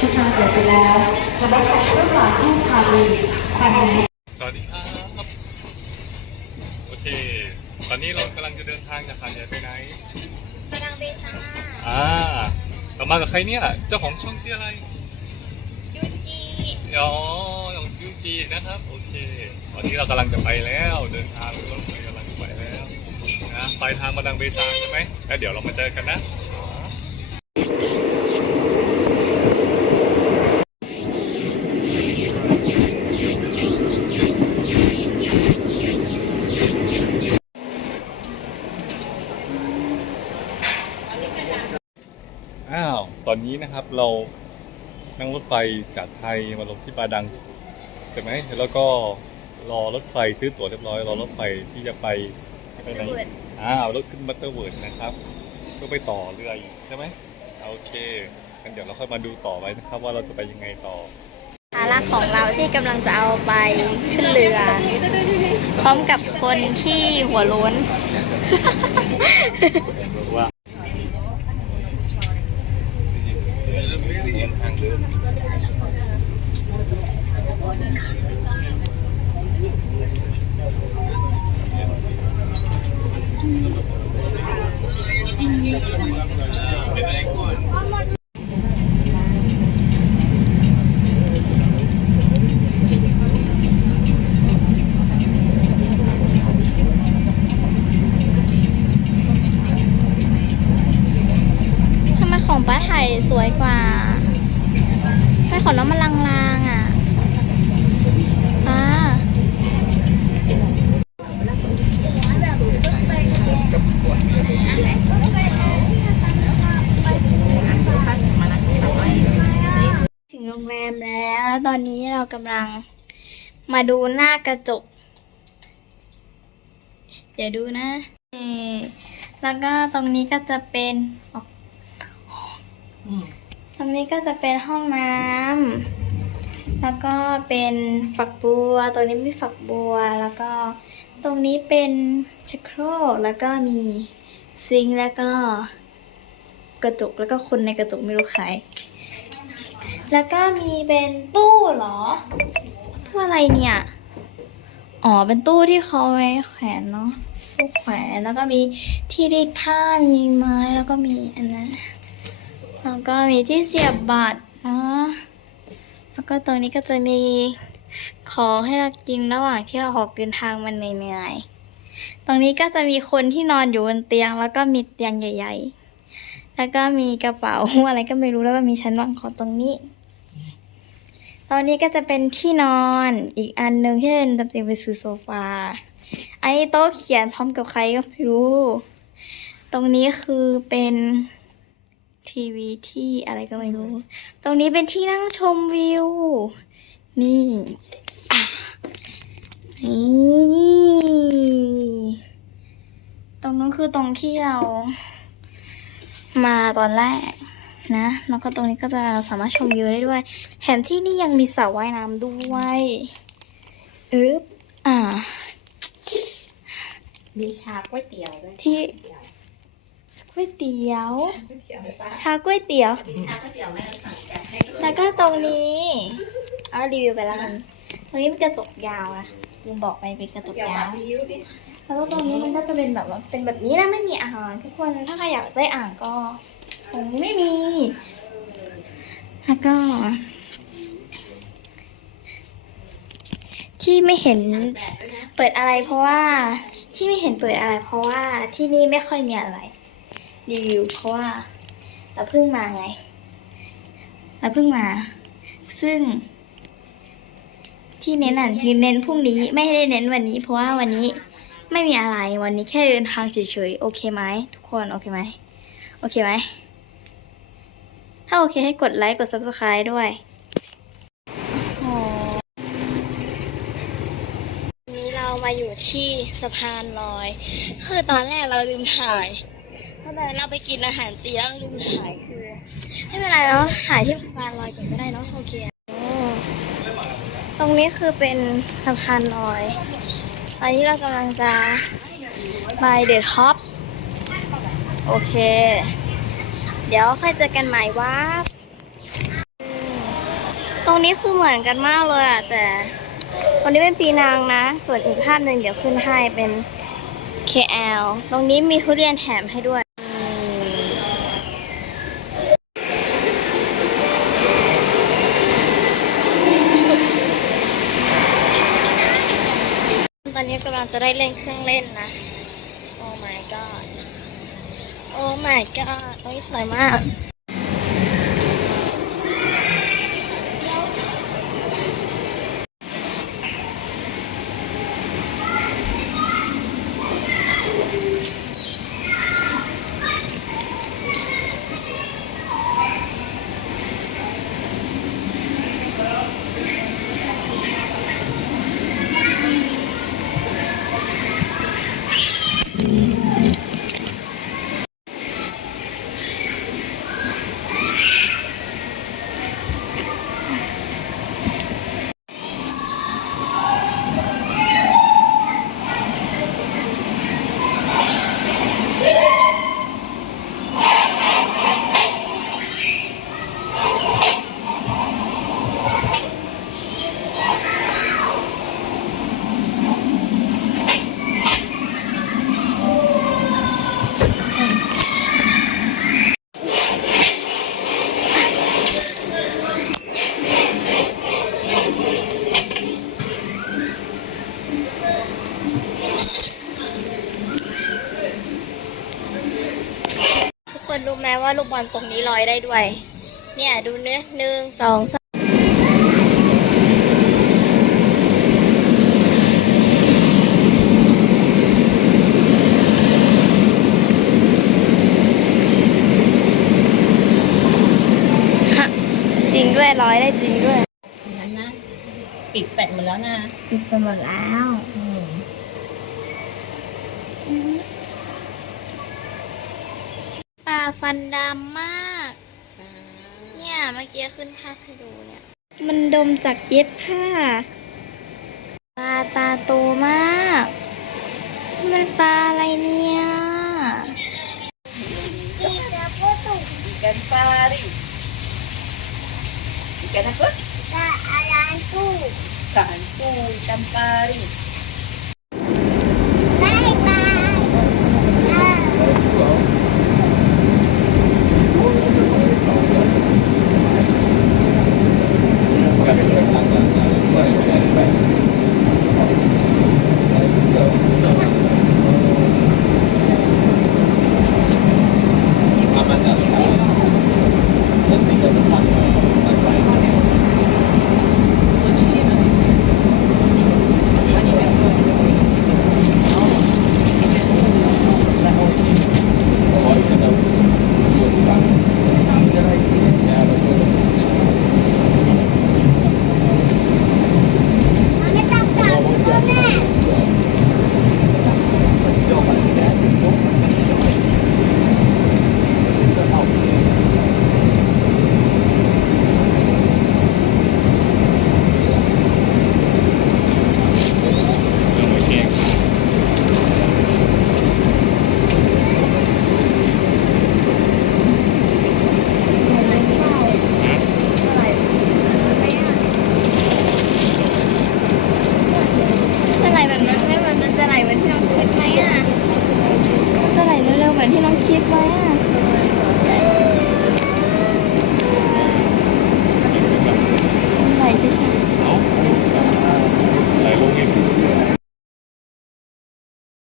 ชุดนอนเดือดไปแล้วจะได้ขับรถสารที่สถานีภายในสวัสดีครับ โอเค ตอนนี้เรากำลังจะเดินทางจากหาดใหญ่ไปไหนประดังเบซ่าอ่าเรามากับใครเนี่ย เจ้าของช่องชื่ออะไรยูจิอ๋อของยูจีนะครับ โอเค ตอนนี้เรากำลังจะไปแล้ว เดินทางรถไฟกำลังจะไปแล้วนะปลายทางมาดังเบซางใช่ไหมแล้วเดี๋ยวเรามาเจอกันนะ อ้าว ตอ นนี้นะครับ เรานั่งรถไฟจากไทยมาลงที่ปาดังใช่ไหมแล้วก็รอรถไฟซื้อตั๋วเรียบร้อยรอรถไฟที่จะไปไปไหนอ้าวรถขึ้นบัตเตอร์เวิร์ดนะครับ ก็ไปต่อเรืออีกใช่ไหมโอเคงั้นเดี๋ยวเราค่อยมาดูต่อไปนะครับ ว่าเราจะไปยังไงต่อภาระของเราที่กำลังจะเอาไปขึ้นเรือ พร้อมกับคนที่หัวโล้นว่า ทำไมของป้าไถ่สวยกว่า ของน้องมันลางๆอะป้าถึงโรงแรมแล้ว แล้วตอนนี้เรากำลังมาดูหน้ากระจก เดี๋ยวดูนะแล้วก็ตรงนี้ก็จะเป็นอ๋อ ตรงนี้ก็จะเป็นห้องน้ำแล้วก็เป็นฝักบัว ตรงนี้มีฝักบัว แล้วก็ตรงนี้เป็นชักโครกแล้วก็มีซิงค์แล้วก็กระจกแล้วก็คนในกระจกไม่รู้ใคร แล้วก็มีเป็นตู้เหรอ ตู้อะไรเนี่ย อ๋อ เป็นตู้ที่เขาไว้แขวนเนาะตู้แขวนแล้วก็มีที่รีดผ้ามีไม้แล้วก็มีอันนั้น แล้วก็มีที่เสียบบัตรนะแล้วก็ตรงนี้ก็จะมีของให้เรากินระหว่างที่เราออกเดินทางมันเหนื่อยๆ ตรงนี้ก็จะมีคนที่นอนอยู่บนเตียง แล้วก็มีเตียงใหญ่ ๆ แล้วก็มีกระเป๋าอะไรก็ไม่รู้แล้วก็มีชั้นวางของตรงนี้ ตอนนี้ก็จะเป็นที่นอนอีกอันหนึ่งที่เป็นจำเป็นไปซื้อโซฟา อันนี้โต๊ะเขียนพร้อมกับใครก็ไม่รู้ ตรงนี้คือเป็น ทีวีที่อะไรก็ไม่รู้ ตรงนี้เป็นที่นั่งชมวิว นี่อะนี่ตรงนู้นคือตรงที่เรา มาตอนแรกนะ แล้วก็ตรงนี้ก็จะสามารถชมวิวได้ด้วย แถมที่นี่ยังมีสระว่ายน้ำด้วยอึ๊บอ่ามีชาก๋วยเตี๋ยวด้วยที่ ก๋วยเตี๋ยว ชาก๋วยเตี๋ยวชาก๋วยเตี๋ยวแม่สั่งจัดให้แล้วก็ตรงนี้เอารีวิวไปแล้วกัน ตรงนี้เป็นกระจกยาวนะลืมบอกไปเป็นกระจกเดี๋ยวยาวซีอิ๊วดิแล้วก็ตรงนี้มันก็จะเป็นแบบว่าเป็นแบบนี้นะไม่มีอ่างทุกคนถ้าใครอยากได้อ่างก็ตรงนี้ไม่มี แล้วก็ ที่ไม่เห็นแบบด้วยนะเปิดอะไรเพราะว่าที่ไม่เห็นเปิดอะไรเพราะว่าที่นี่ไม่ค่อยมีอะไร รีวิว เพราะว่าเราเพิ่งมาไงเราเพิ่งมา ซึ่ง ที่เน้นอะคือเน้นพรุ่งนี้ไม่ได้เน้นวันนี้ เพราะว่าวันนี้ไม่มีอะไรวันนี้แค่เดินทางเฉยๆโอเคไหมทุกคนโอเคไหมโอเคไหมถ้าโอเคให้กดไลค์กด subscribe ด้วยโอ้วันนี้เรามาอยู่ที่สะพานลอย คือตอนแรกเราลืมถ่าย ตอนนั้นเราไปกินอาหารจีนแล้วลืมถ่ายคือไม่เป็นไรแล้วถ่ายที่สะพานลอยก่อนก็ได้เนาะโอเคตรงนี้คือเป็นสะพานลอยตอนนี้เรากำลังจะไปเดทท็อปโอเค เดี๋ยวค่อยเจอกันใหม่ว่าตรงนี้คือเหมือนกันมากเลยอะแต่ตรงนี้เป็นปีนางนะ ส่วนอีกภาพหนึ่งเดี๋ยวขึ้นให้เป็น KL ตรงนี้มีทุเรียนแถมให้ด้วย จะได้เล่นเครื่องเล่นนะ โอ้ my god โอ้ my god โอ้ยสวยมาก ไหมว่าลูกบอลตรงนี้ลอยได้ด้วย เนี่ยดูเนื้อหนึ่งสองสามฮะจริงด้วยลอยได้จริงด้วย นั้นนะ ปิดแฟลชหมดแล้วนะ ปิดไปหมดแล้วปลา ฟันดำมาก เนี่ยเมื่อกี้ขึ้นภาพให้ดูเนี่ย มันดมจากเย็บผ้า ปลาตาโตมาก มันปลาอะไรเนี่ย Ikan pari. Ikan apa? Ikan tu. Ikan pari.